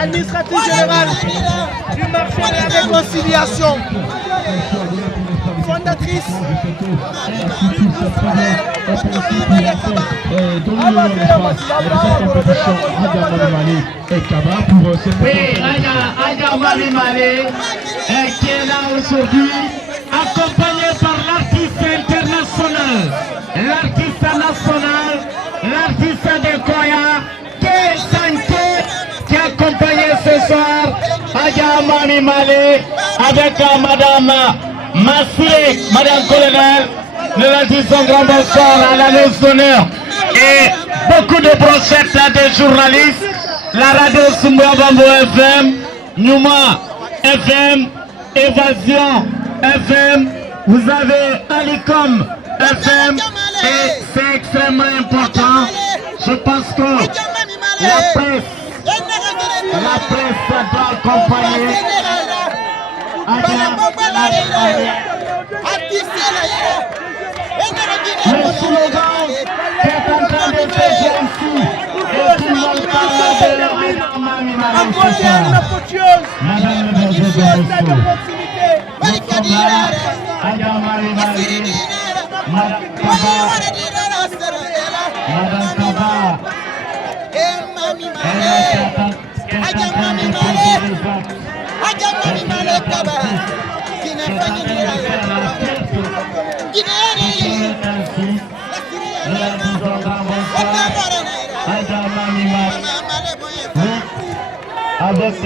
Administratrice générale du marché de la réconciliation, fondatrice du groupe scolaire Oui, Aja Mami Malé qui est là aujourd'hui, accompagné par l'artiste international, l'artiste national, l'artiste de Koya, qui a accompagné ce soir Aja Mami Malé avec Madame Massiré, Madame Colonel. Nous leur disons grand bonsoir à l'annonce d'honneur et beaucoup de brochettes de journalistes. La radio Sumbabambo FM, Numa FM, Évasion FM, vous avez Alicom FM et c'est extrêmement important. Je pense que la presse doit accompagner le slogan qui est en train de faire ici et tout le monde parle de Mami Malé. Madame le Aja Mami Malé, Madame Kaba, Aja Mami Malé Kaba, qui n'est pas Aja Mami Malé, avec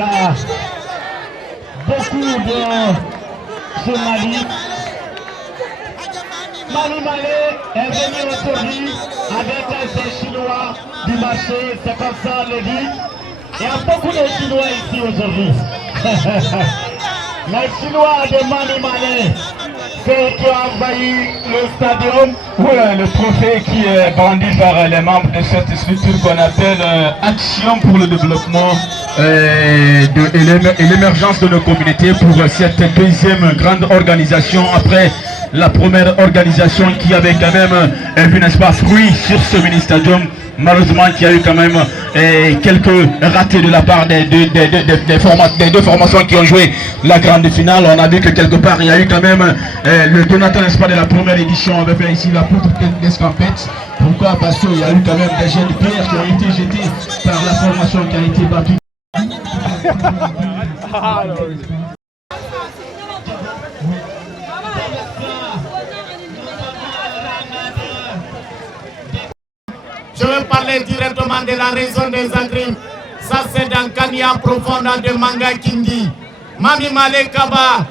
beaucoup de journalistes. Mami Malé est venu aujourd'hui avec ses Chinois du marché, c'est comme ça on le dit. Il y a beaucoup de Chinois ici aujourd'hui. Les Chinois de Mami Malé, ceux qui ont envahi le stadium. Voilà le trophée qui est brandi par les membres de cette structure qu'on appelle Action pour le développement et l'émergence de nos communautés pour cette deuxième grande organisation après la première organisation qui avait quand même vu, n'est-ce pas, fruit sur ce mini-stadium malheureusement qu'il y a eu quand même quelques ratés de la part des deux formations qui ont joué la grande finale. On a vu que quelque part il y a eu quand même le donateur, n'est-ce pas, de la première édition. On va faire ici la poutre d'escampette. Pourquoi? Parce qu'il y a eu quand même des jets de pierre qui ont été jetés par la formation qui a été battue. Je vais parler directement de la raison des agrimes. Ça, c'est dans Kania Profonda de Manga Kingi. Mami Male Kaba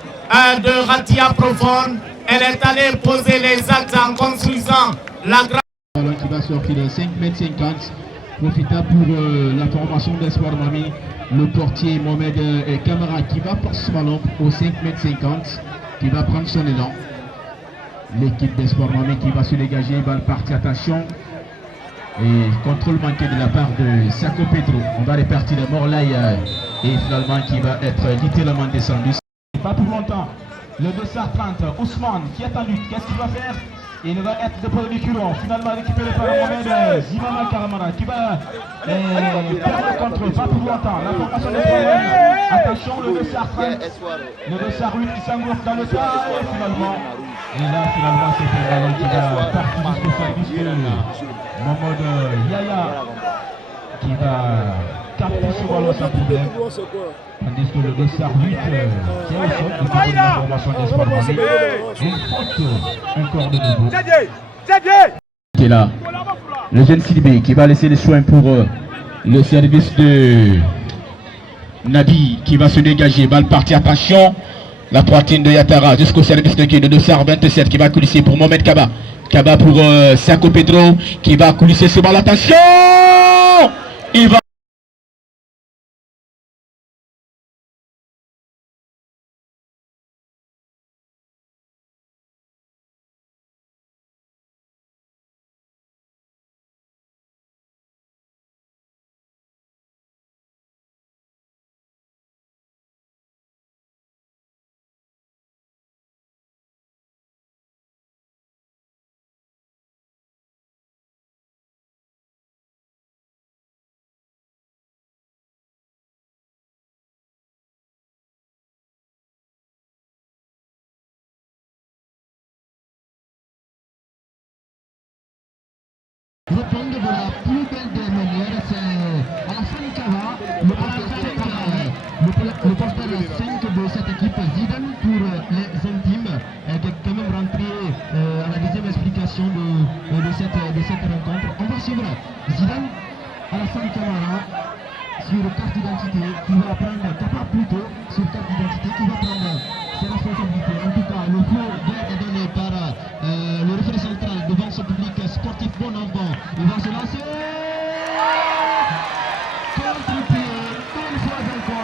de Ratia Profonde, elle est allée poser les actes en construisant la grande. Qui va sortir de 5,50 m. Profitable pour la formation d'Espoir Mami. Le portier Mohamed Kamara qui va passer ce ballon au 5,50 m, qui va prendre son élan. L'équipe d'Espoir Mami qui va se dégager, balle partie, attention. Et contrôle manqué de la part de Sako Pedro. On va répartir le Morlaï et finalement qui va être littéralement descendu. Pas pour longtemps. Le 230, Ousmane qui est en lutte. Qu'est-ce qu'il va faire? Il va être de produit curant. Finalement récupéré par Mohamed Zimama Karamara qui va perdre le contrôle. Pas pour longtemps. La formation des problèmes. Attention, le 230. Le 208 qui s'engouffre dans le tas. Et finalement. Et là, finalement, c'est un ballon qui va partir jusqu'au service de Mohamed Yaya qui va capter ce ballon sans problème. Tandis que le 208 qui est au sol, il va la formation d'Espoir Mami. Une faute encore de nouveau. Qui est là. Le jeune Sidibé qui va laisser les soins pour le service de Nabi qui va se dégager. Balle partie, attention. La poitrine de Yatara jusqu'au service de qui de 227 qui va coulisser pour Mohamed Kaba. Kaba pour Sako Pedro qui va coulisser ce ballon. Attention! Il va. Répondre de la plus belle des manières, c'est Alassane Kava, le porteur 5 de cette équipe, Zidane pour les intimes, qui est quand même rentré à la deuxième explication de cette rencontre. On va suivre Zidane, Alassane Kamara sur carte d'identité, qui va prendre Kapa plutôt sur carte d'identité, qui va prendre ses responsabilités. En tout cas, le coup est donné par le référé central devant ce public sportif bon enfant. Il va se lancer. Contre-pied, une fois encore.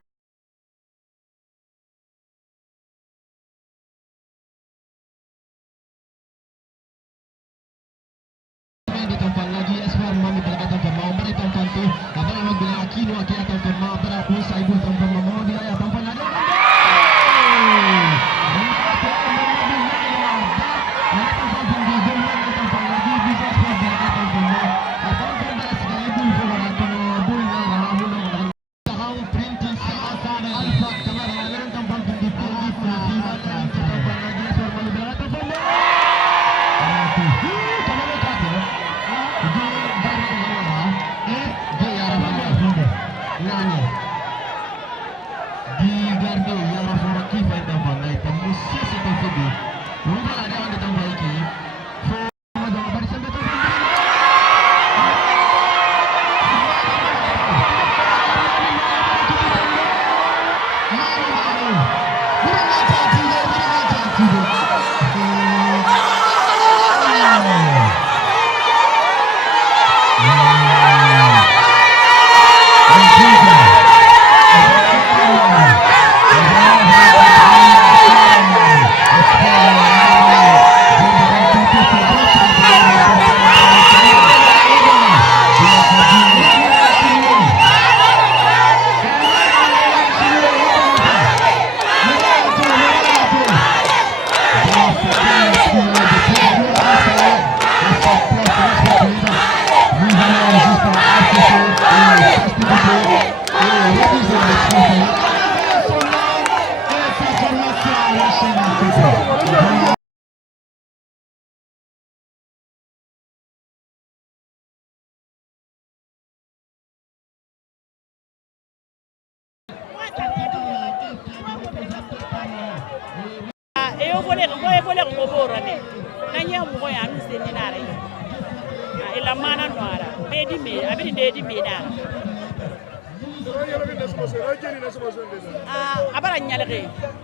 Eu vou ler o bora né. Nanya mo ya mi se ni nara yi. Ila mana noara. Bedi me, abiri dedi me na. Abara nyalere.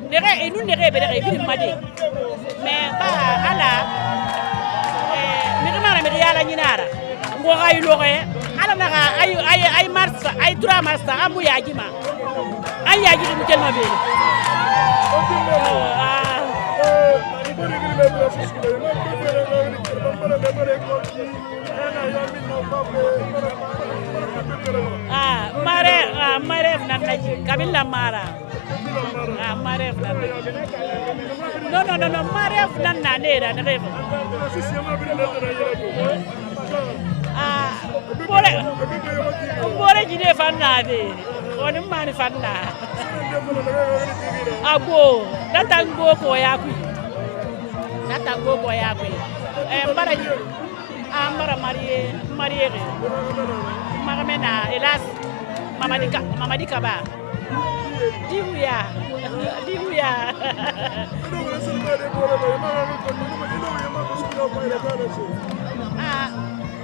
Nere enu nere be nere bidi made. Mais ba ala mi mara mi yala ni nara. Ngo ay loxe ala na ay mars ay 3 mars amu yajima. Ay yaji mu telma be. Maref nanaji kabila mara maref nanaji no maref nananera nrevo bore jide fanna de on mani fanna ago datango ko yakui mbara marié maramena hélas mamadi kaba diouya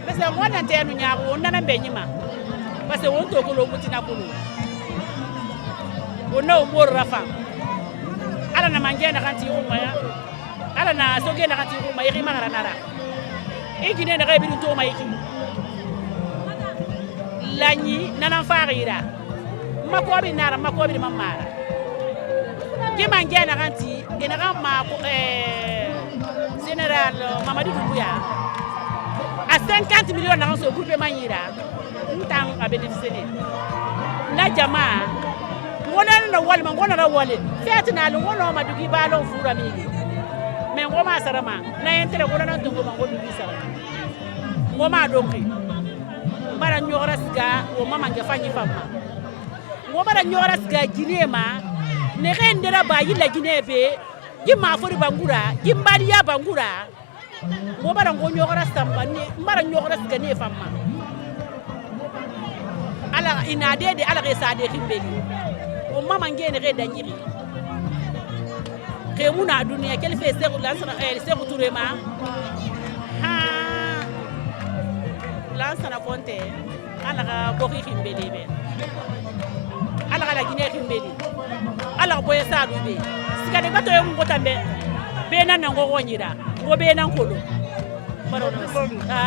parce que moi n'entends nyaago on nana benyima parce que on to ko lo mutina ko on na umur rafa ala na mangena kanti umaya ala na sogena kanti umaya ri magara nara igine na gabi to mai ki lani nana farira makobi nara makobi mamara ki mangena kanti ina kama général Mamadou Doumbouya à 50 millions dans ce groupe manira ntang a bénéficier na jamaa ngona na wal ngona na wale fete na lo ngona ma dugi balo fura migi mais ngoma sarama na entere ngona na dungo ma ngodu bisa ngoma donki mara nyora siga o mama ngefanyi fama ngoma nyora siga jinema ne rendera ba yilla jinebe jima fori bangura jimbaliya bangura ngoma ngonyora samba ni mara nyora siga ne fama ala inade de ala resa de rimbeli o mama ngene re danjiri ke muna dunia kel fe se lansana se retourema ha lansana konte ala ga bokhi rimbeli be ala ga gine rimbeli ala boye sa dube sika de bato yum gotambe be nan ngo gonyira ngo be nan kolo baro ha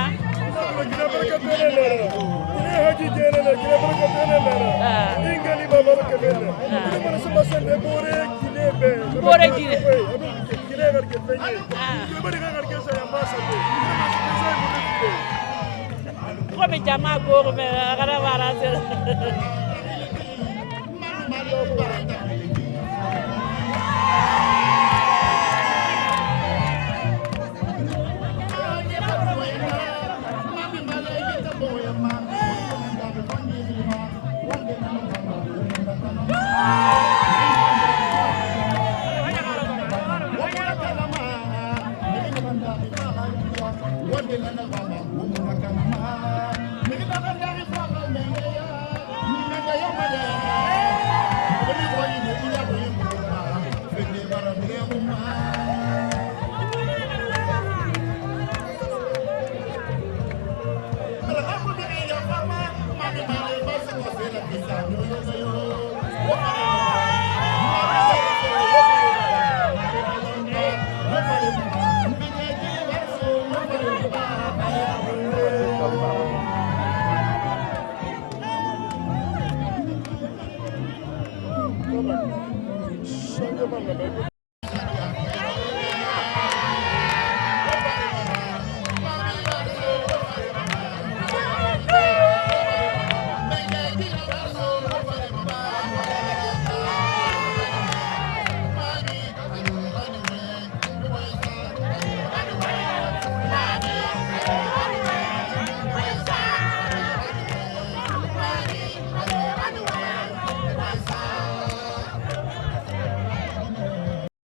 haji jere le kile barka tene le ingani baba barka tene kile mana sama sende bore kile kile barka tene kile barka garke sa ya masa ko be jama go me gara wara se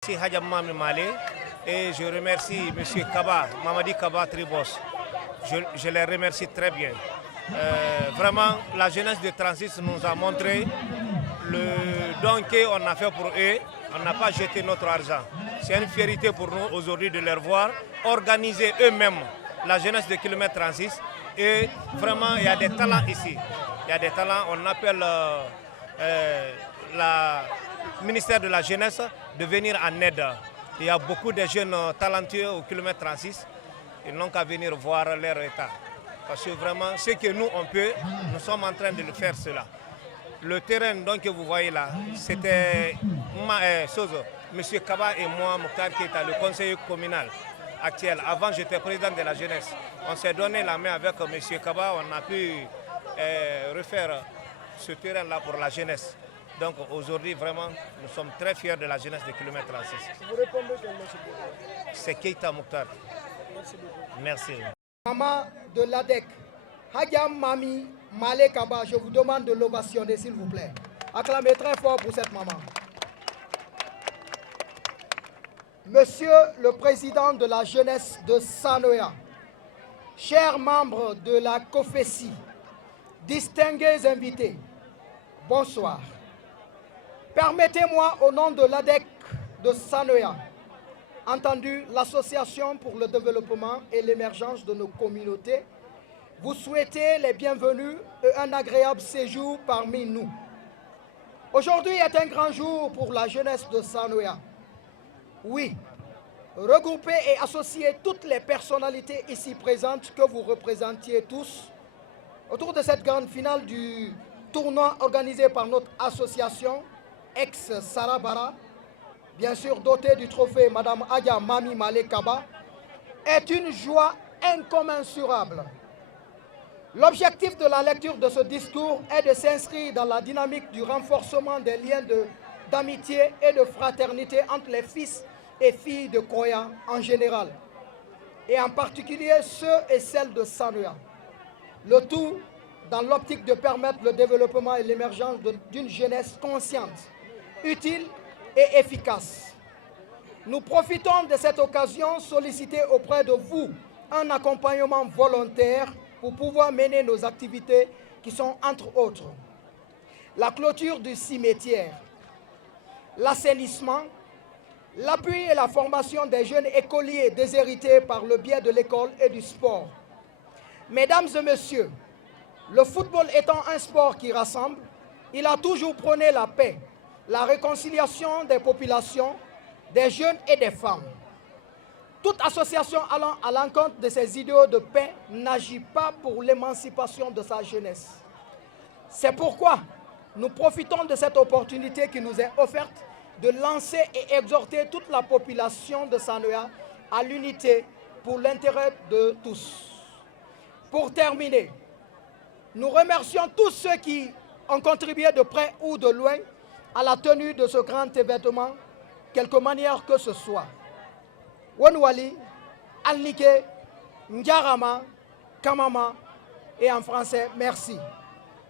Je remercie Hadja Mami Malé et je remercie M. Kaba, Mamadi Kaba Tribos. Je les remercie très bien. Vraiment, la jeunesse de Transis nous a montré le don qu'on a fait pour eux. On n'a pas jeté notre argent. C'est une fierté pour nous aujourd'hui de les voir organiser eux-mêmes la jeunesse de Kilomètre 36. Et vraiment, il y a des talents ici. Il y a des talents. On appelle le ministère de la Jeunesse de venir en aide. Il y a beaucoup de jeunes talentueux au Kilomètre 36. Ils n'ont qu'à venir voir leur état. Parce que vraiment, ce que nous, on peut, nous sommes en train de le faire cela. Le terrain donc, que vous voyez là, c'était M. Kaba et moi, Mokhtar Keita, le conseiller communal actuel. Avant, j'étais président de la jeunesse. On s'est donné la main avec M. Kaba, on a pu refaire ce terrain-là pour la jeunesse. Donc aujourd'hui, vraiment, nous sommes très fiers de la jeunesse de Kilomètre 36. Vous répondez quel nom? C'est Keita Mokhtar. Merci beaucoup. Merci. Maman de l'ADEC, Hadja Mami Malé Kaba, je vous demande de l'ovationner s'il vous plaît. Acclamez très fort pour cette maman. Monsieur le Président de la jeunesse de Sanoya, chers membres de la COFESI, distingués invités, bonsoir. Permettez-moi au nom de l'ADEC de Sanoya, entendu l'Association pour le développement et l'émergence de nos communautés, vous souhaitez les bienvenus et un agréable séjour parmi nous. Aujourd'hui est un grand jour pour la jeunesse de Sanoya. Oui, regrouper et associer toutes les personnalités ici présentes que vous représentiez tous autour de cette grande finale du tournoi organisé par notre association ex-Sarabara, bien sûr dotée du trophée Madame Hadja Mami Malé Kaba, est une joie incommensurable. L'objectif de la lecture de ce discours est de s'inscrire dans la dynamique du renforcement des liens d'amitié et de fraternité entre les fils et filles de Koya en général, et en particulier ceux et celles de Sanoya. Le tout dans l'optique de permettre le développement et l'émergence d'une jeunesse consciente, utile et efficace. Nous profitons de cette occasion solliciter auprès de vous un accompagnement volontaire pour pouvoir mener nos activités qui sont entre autres la clôture du cimetière, l'assainissement, l'appui et la formation des jeunes écoliers déshérités par le biais de l'école et du sport. Mesdames et messieurs, le football étant un sport qui rassemble, il a toujours prôné la paix, la réconciliation des populations, des jeunes et des femmes. Toute association allant à l'encontre de ces idéaux de paix n'agit pas pour l'émancipation de sa jeunesse. C'est pourquoi nous profitons de cette opportunité qui nous est offerte de lancer et exhorter toute la population de Sanoya à l'unité pour l'intérêt de tous. Pour terminer, nous remercions tous ceux qui ont contribué de près ou de loin à la tenue de ce grand événement, quelque manière que ce soit. Wonwali, Alnike, Njarama, Kamama et en français, merci.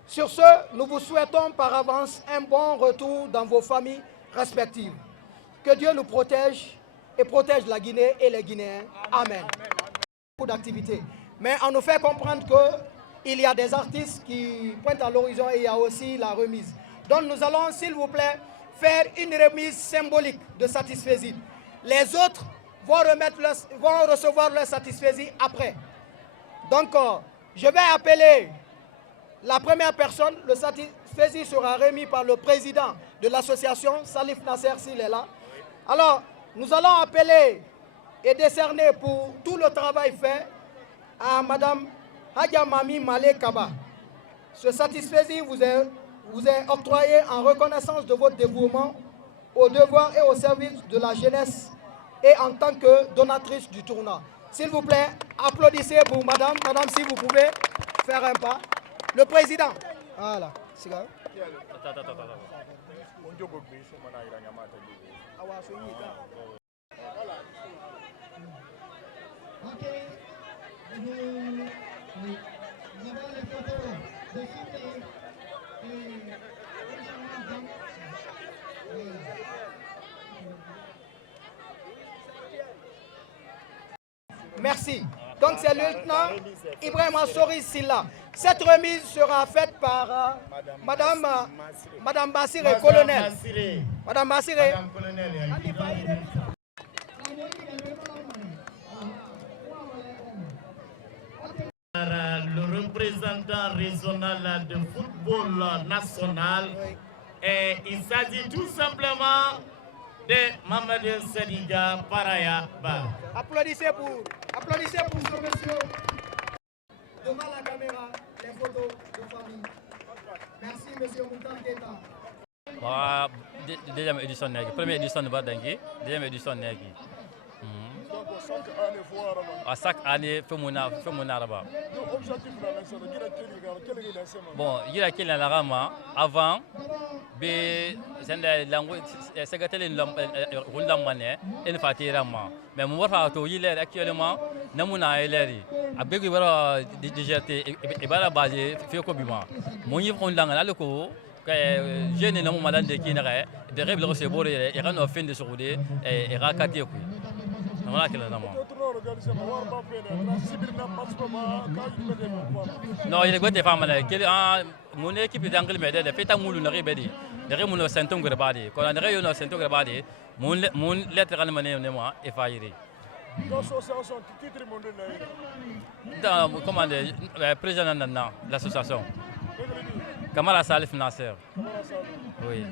Sur ce, nous vous souhaitons par avance un bon retour dans vos familles respectives. Que Dieu nous protège et protège la Guinée et les Guinéens. Amen. Beaucoup d'activités. Mais on nous fait comprendre qu'il y a des artistes qui pointent à l'horizon et il y a aussi la remise. Donc nous allons, s'il vous plaît, faire une remise symbolique de satisfaisie. Les autres vont recevoir leur satisfaisie après. Donc, je vais appeler la première personne. Le satisfaisie sera remis par le président de l'association, Salif Nasser, s'il est là. Alors, nous allons appeler et décerner pour tout le travail fait à Madame Hadja Mami Malé Kaba. Ce satisfaisie vous est octroyé en reconnaissance de votre dévouement au devoir et au service de la jeunesse et en tant que donatrice du tournoi. S'il vous plaît, applaudissez pour madame. Madame, si vous pouvez faire un pas. Le président. Voilà. Ok. Nous avons les photos de suite et Merci. Donc c'est le lieutenant Ibrahim Assori Silla. Cette remise sera faite par Madame Bassiré, colonel. Madame Bassiré. Le représentant régional de football national, et il s'agit tout simplement de Mamadou Sadiga Paraya Ba. Applaudissez pour ce monsieur. Devant la caméra, les photos de famille. Merci, monsieur Moutar Keita. Deuxième édition, première édition de Badangi, deuxième édition de chaque année, fait mon arabe. Bon, il y a quelqu'un là avant, c'est la langue, c'est que telle roule la monnaie, et ne fait pas mais mon frère il est actuellement, namuna eleri, avec voilà digéré et voilà basé, fait comme moi. Mon livre on l'a le coup. Je n'ai pas madame de qui n'aurait de rêves le recevoir et rendre au fin de ce roulé et racater. Voilà que non, il est des femmes. Mon équipe d'anglais m'aide. Les fêtes à moulin rébédi. Les remous sentum grebadi. Quand on réunit au sentum grebadi, mon lettre à l'emaner moi et faillir. Comment dire, président de l'association. Kamara Salif Nasser. Oui.